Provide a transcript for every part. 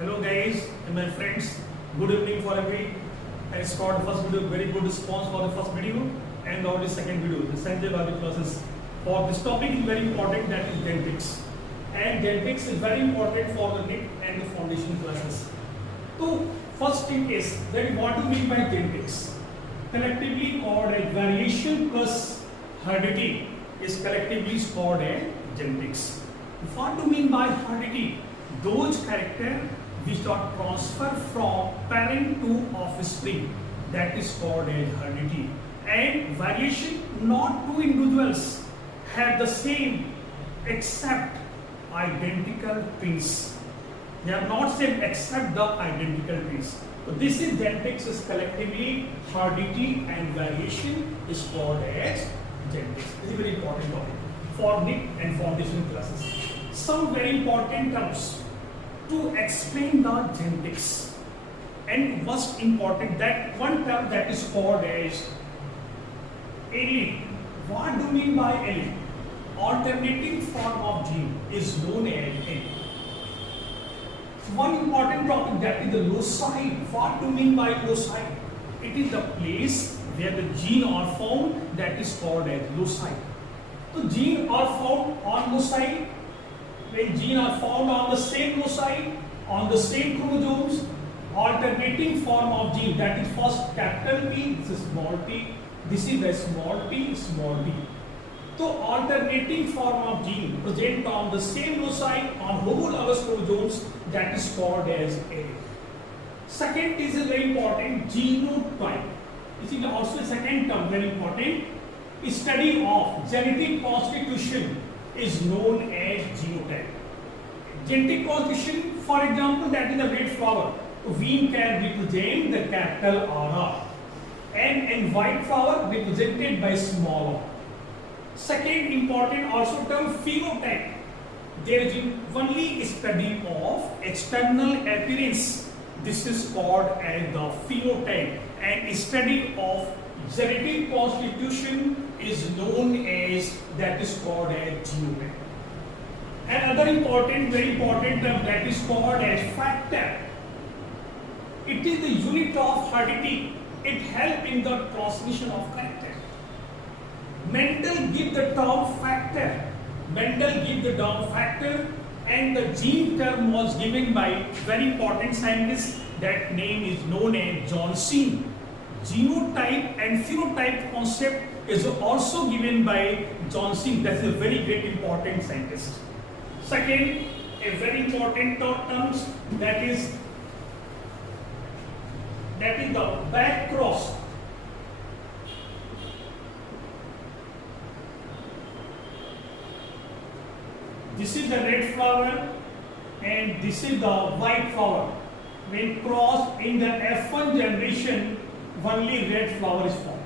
Hello guys and my friends, good evening for every. I scored first video, very good response for the first video and now the second video, the Sanjay Badi classes. For this topic is very important, that is genetics. And genetics is very important for the NIT and the foundation classes. So first thing is that what do you mean by genetics? Collectively called as variation plus heredity is collectively called as genetics. What do you mean by heredity? Those characters which are transferred from parent to offspring, that is called as heredity. And variation, not two individuals have the same except identical twins. They are not same except the identical twins. So this is genetics is collectively heredity and variation is called as genetics. This is a very important topic for NIT and foundation classes. Some very important terms to explain the genetics, and what's important, that one term that is called as allele. What do you mean by allele? Alternating form of gene is known as allele. One important topic, that is the loci. What do you mean by loci? It is the place where the gene are found, that is called as loci. So gene are found on loci. When genes are found on the same loci, on the same chromosomes, alternating form of gene, that is first capital P, this is small t, this is the small t, small d. So alternating form of gene present on the same loci on homologous chromosomes, that is called as allele. Second is very important, genotype. This is also a second term, very important. Study of genetic constitution is known as genotype. Genetic constitution, for example, that is the red flower. Green can represent the capital R, and in white flower represented by small r. Second important also term, phenotype. There is only study of external appearance. This is called as the phenotype, and study of genetic constitution is known as, that is called as genotype. Another important, very important term, that is called as factor. It is the unit of heredity. It helps in the transmission of character. Mendel give the term factor. Mendel give the term factor, and the gene term was given by very important scientist. That name is known as Johnson. Genotype and phenotype concept is also given by Johnson. That's a very great important scientist. Second, a very important terms, that is the back cross. This is the red flower and this is the white flower. When crossed in the F1 generation, only red flower is formed.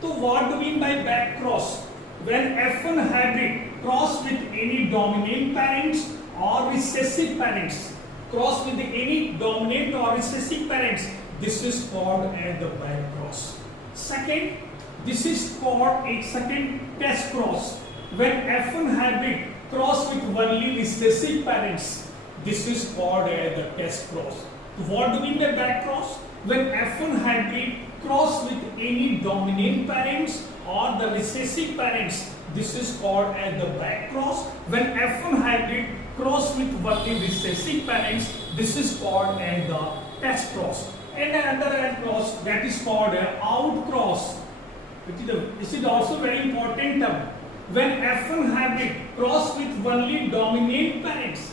So what do we mean by back cross? When F1 hybrid cross with any dominant parents or recessive parents, cross with any dominant or recessive parents, this is called as the back cross. Second, this is called a second test cross. When F1 hybrid cross with only recessive parents, this is called as the test cross. What do we mean by back cross? When F1 hybrid cross with any dominant parents or the recessive parents, this is called as the back cross. When F1 hybrid cross with only recessive parents, this is called as the test cross. And another cross, that is called an out cross. This is also very important term. When F1 hybrid cross with only dominant parents,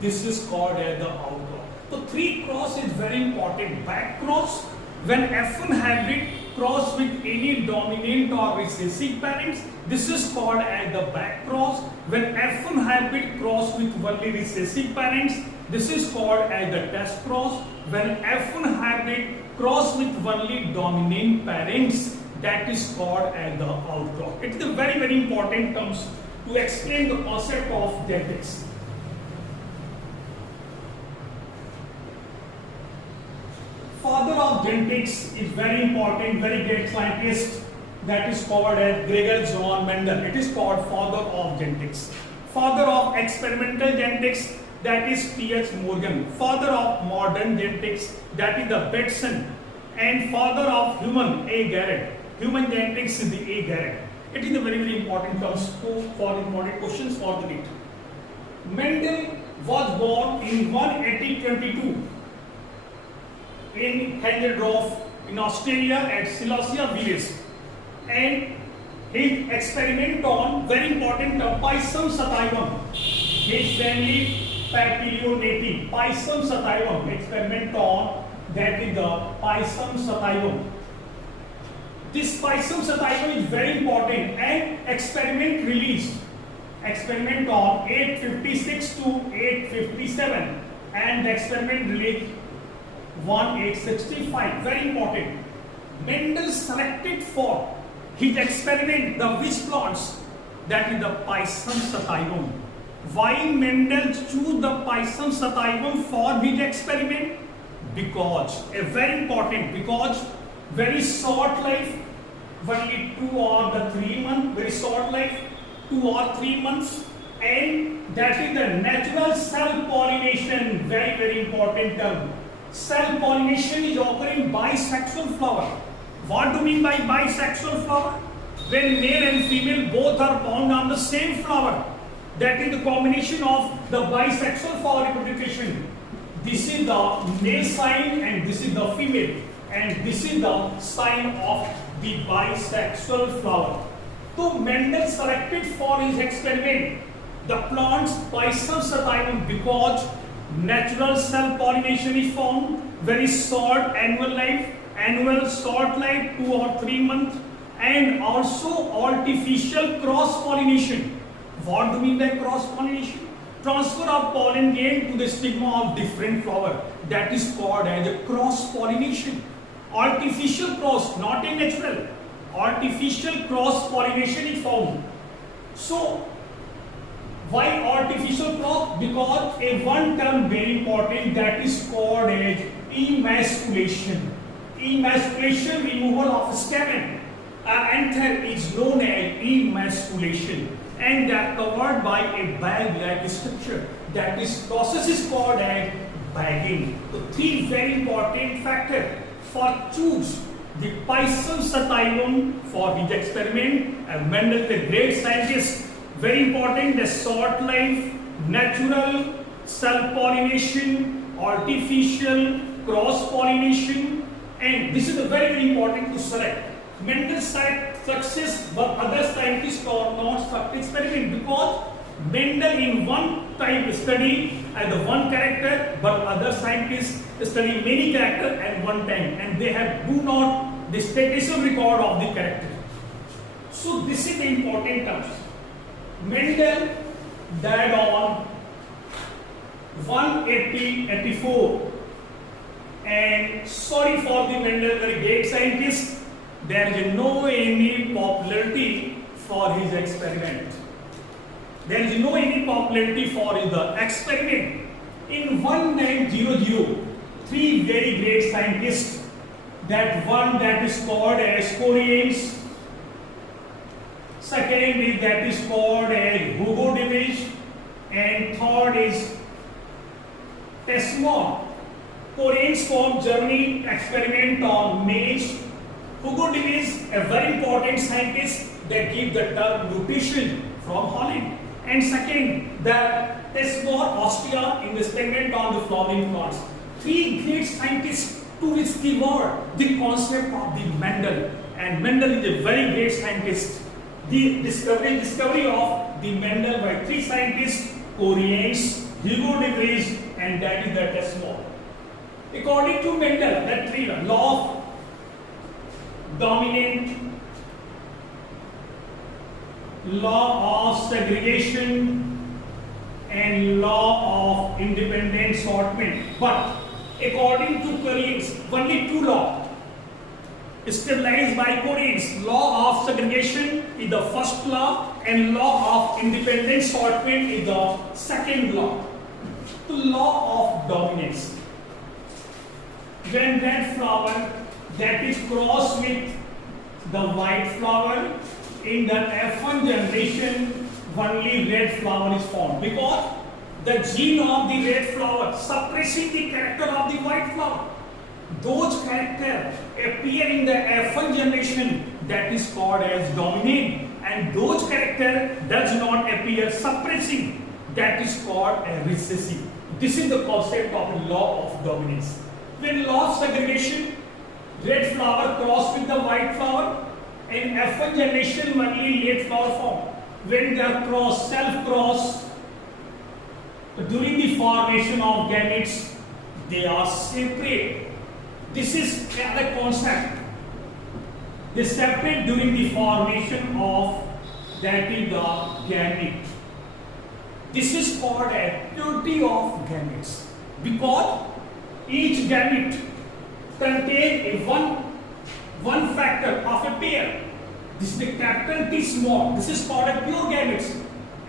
this is called as the out cross. So three cross is very important. Back cross, when F1 hybrid cross with any dominant or recessive parents, this is called as the back cross. When F1 hybrid cross with only recessive parents, this is called as the test cross. When F1 hybrid cross with only dominant parents, that is called as the out cross. It is a very, very important terms to explain the concept of genetics. Father of genetics is very important, very great scientist, that is called as Gregor John Mendel. It is called father of genetics. Father of experimental genetics, that is T.H. Morgan, father of modern genetics, that is the Bateson, and father of human, A. Garrett. Human genetics is the A. Garrett. It is a very important terms for important questions for the NEET. Mendel was born in 1822 in Helldorf in Australia at Silesia village, and his experiment on very important Pisum sativum, his family Papilionaceae, Pisum sativum, experiment on that is the Pisum sativum. This Pisum sativum is very important, and experiment released experiment on 856 to 857, and the experiment released 1865. Very important. Mendel selected for his experiment the which plants, that is the Pisum sativum. Why Mendel choose the Pisum sativum for his experiment? Because very important, because very short life, only 2 or 3 months, very short life, 2 or 3 months, and that is the natural cell pollination. Very important term. Cell pollination is occurring bisexual flower. What do you mean by bisexual flower? When male and female both are found on the same flower, that is the combination of the bisexual flower reproduction. This is the male sign and this is the female, and this is the sign of the bisexual flower. So Mendel selected for his experiment the plants Pisum sativum because natural cell pollination is found, very short annual short life, 2 or 3 months, and also artificial cross pollination. What do you mean by cross pollination? Transfer of pollen grain to the stigma of different flower, that is called as a cross pollination. Artificial cross, not a natural. Artificial cross pollination is found. So why artificial cross? Because a one term very important, that is called as emasculation. Emasculation, removal of stamen. Anther is known as emasculation, and that covered by a bag-like structure. That is process is called as bagging. So 3 very important factors for choose the Pisum sativum for his experiment. And Mendel, the great scientist, very important, the short life, natural cell pollination, artificial cross pollination, and this is very important to select. Mendel's success, but other scientists are not experiment, because Mendel in one time study as the one character, but other scientists study many characters at one time, and they have do not the statistical record of the character. So this is the important terms. Mendel died on 1884, and sorry for the Mendel, very great scientist, there is no any popularity for his experiment. There is no any popularity for the experiment. In 1900, 3 very great scientists, that one that is called as Coriens, second is that is called as Hugo de Vries, and third is Tesmore. Coriens formed Germany experiment on maize. Hugo de Vries, a very important scientist that give the term nutrition from Holland. And second, the Tesmore, Austria, in the experiment on the flowering plants. 3 great scientists to discover the concept of the Mendel. And Mendel is a very great scientist. The discovery of the Mendel by 3 scientists, Coriens, Hugo de Vries, and that is the Tesmore. According to Mendel, that 3 law of dominant, law of segregation, and law of independent assortment. But according to Coriens, only 2 laws established by Coriens. Law of segregation is the first law, and law of independent assortment is the second law. The law of dominance. When red flower that is crossed with the white flower, in the F1 generation only red flower is formed, because the gene of the red flower suppressing the character of the white flower. Those characters appear in the F1 generation, that is called as dominant, and those characters does not appear suppressing, that is called as recessive. This is the concept of law of dominance. When law of segregation, red flower cross with the white flower, in F1 generation only late flower form. When they are cross, self-cross, during the formation of gametes, they are separate. This is the concept. They separate during the formation of, that is the gamete. This is called a purity of gametes, because each gamete contains a one factor of a pair. This is the capital T small. This is called a pure gametes.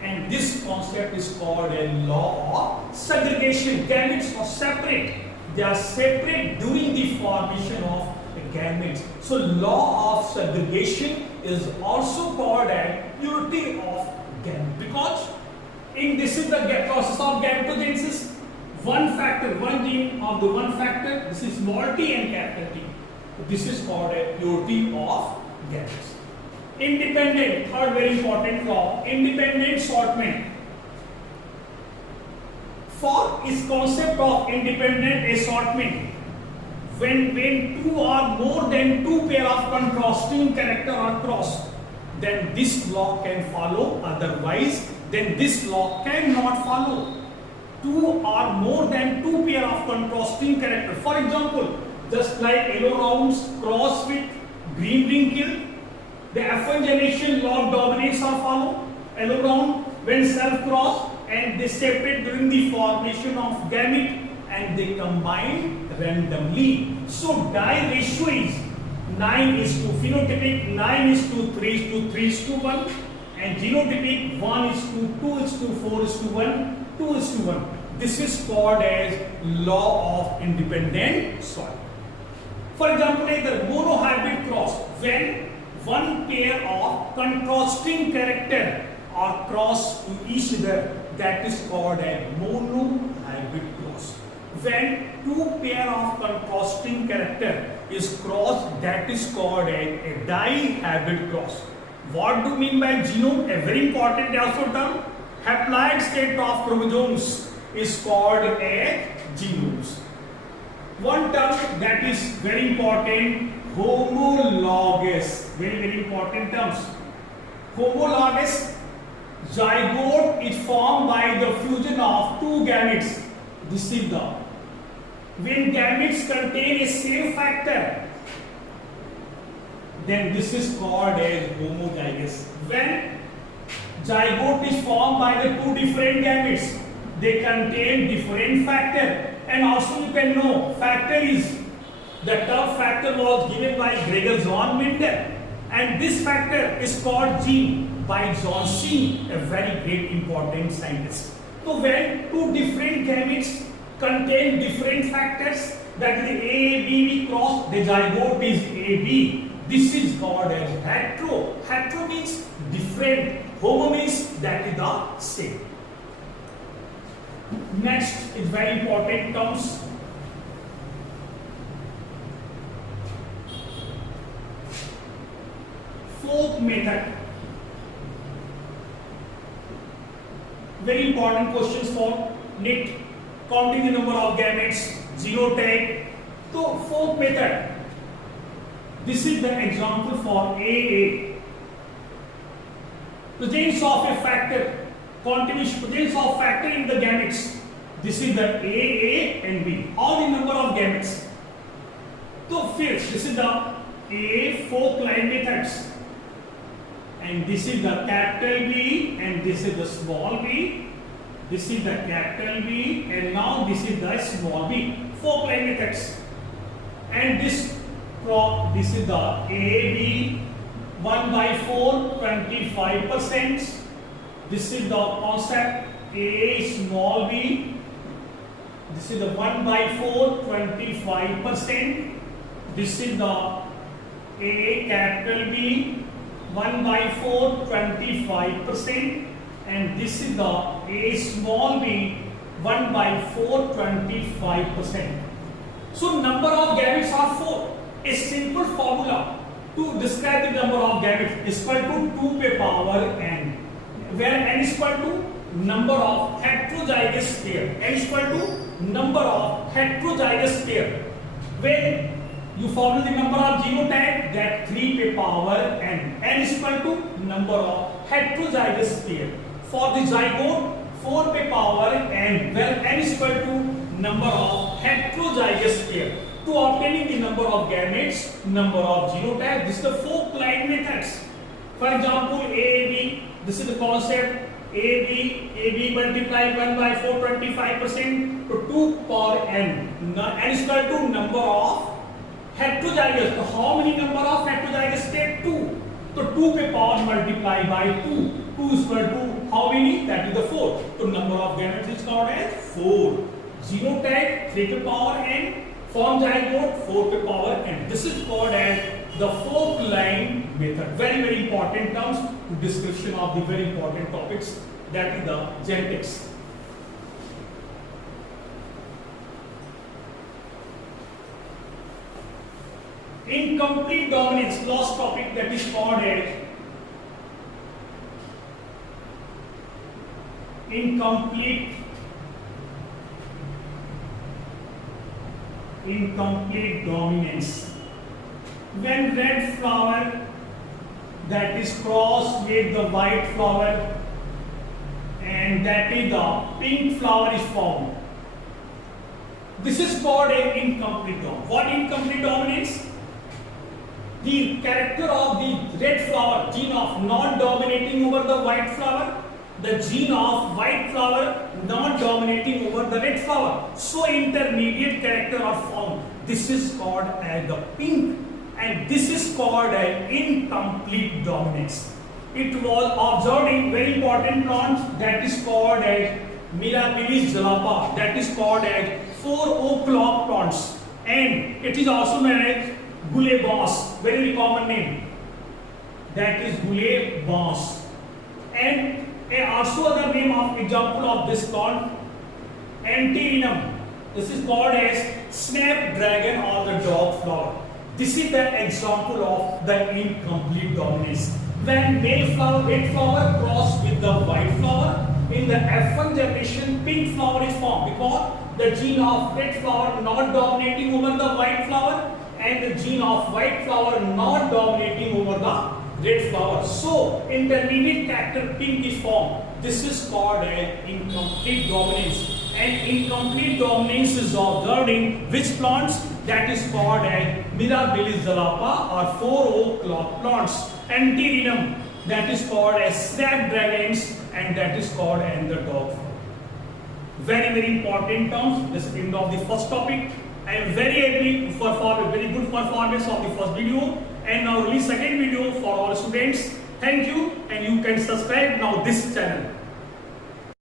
And this concept is called a law of segregation. Gametes are separate. They are separate during the formation of the gametes. So law of segregation is also called a purity of gamete, because in this is the process of gametogenesis. One factor, one gene of the one factor, this is small t and capital T. This is called a purity of gametes. Independent, third very important law, independent assortment. For its concept of independent assortment, when two or more than two pair of contrasting character are crossed, then this law can follow, otherwise then this law cannot follow. Two or more than two pair of contrasting character. For example, just like yellow rounds cross with green wrinkle, the F1 generation law of dominance are follow. Yellow round when self-cross and they separate during the formation of gamete and they combine randomly. So dye ratio is 9 is to phenotypic 9 is to 3 is to 3 is to 1, and genotypic 1 is to 2 is to 4 is to 1, 2 is to 1. This is called as law of independent sort. For example, the monohybrid cross, when one pair of contrasting character are crossed to each other, that is called a monohybrid cross. When two pair of contrasting character is crossed, that is called a dihybrid cross. What do you mean by genome? A very important also term. Haploid state of chromosomes is called a genomes. One term that is very important, homologous. Very important terms. Homologous, zygote is formed by the fusion of two gametes. This is the, when gametes contain a same factor, then this is called as homozygous. When zygote is formed by the two different gametes, they contain different factor, and also you can know factor is, the term factor was given by Gregor von Mendel, and this factor is called gene by John Sheen, a very great important scientist. So when two different gametes contain different factors, that is the AABB cross, the zygote is AB. This is called as hetero. Hetero means different. Homo means that is the same. Next is very important terms. Folk method. Very important questions for NIT. Counting the number of gametes, genotype. So folk method. This is the example for AA. Presence of a factor, continuous presence of factor in the gametes. This is the A and B. All the number of gametes. So first, this is the A folk line methods. And this is the capital B and this is the small b. This is the capital B and now this is the small b. Folk line methods. And this is the AB 1 by 4, 25%. This is the concept A small b. This is the 1 by 4, 25%. This is the A capital B 1 by 4, 25%. And this is the A small b 1 by 4, 25%. So number of gametes are 4. A simple formula to describe the number of gametes is equal to 2 पे power n, where n is equal to number of heterozygous pair. N is equal to number of heterozygous pair. When you formulate the number of genotype, that 3 पे power n. N is equal to number of heterozygous pair. For the zygote, 4 पे power n, where n is equal to number of heterozygous pair. To obtaining the number of gametes, number of genotype, this is the 4 Klein methods. For example, AB, this is the concept. AB multiply 1 by 4, 25% to 2 power n. N is equal to number of heterozygous. So how many number of heterozygous pair? 2. So 2 पे power multiply by 2. 2 is equal to how many? That is the 4. So number of gametes is called as 4. Genotype 3 पे power n. Form zygote 4 पे power n. This is called as the 4 Klein method. Very, very important terms to description of the very important topics, that is the genetics. Incomplete dominance, last topic, that is called as incomplete dominance. When red flower that is crossed with the white flower and that is the pink flower is formed, this is called an incomplete dominance. What incomplete dominance? The character of the red flower, gene of not dominating over the white flower, the gene of white flower not dominating over the red flower. So intermediate character are formed. This is called as the pink, and this is called an incomplete dominance. It was observed in very important plants that is called as Mirabilis jalapa, that is called as 4 o'clock plants, and it is also known as Gulebans, very common name, that is Gulebans. And also other name of example of this plant, Antirrhinum. This is called as snapdragon or the dog flower. This is the example of the incomplete dominance. When male flower, red flower cross with the white flower, in the F1 generation, pink flower is formed because the gene of red flower not dominating over the white flower and the gene of white flower not dominating over the red flower. So intermediate character pink is formed. This is called an incomplete dominance. And incomplete dominance is observed in which plants? That is called as Mirabilis jalapa or 4 o'clock plants. Antirrhinum, that is called as snapdragons, and that is called as the dog flower. Very, very important terms. This is the end of the first topic. I am very happy for very good performance of the first video, and now release second video for all students. Thank you, and you can subscribe now this channel.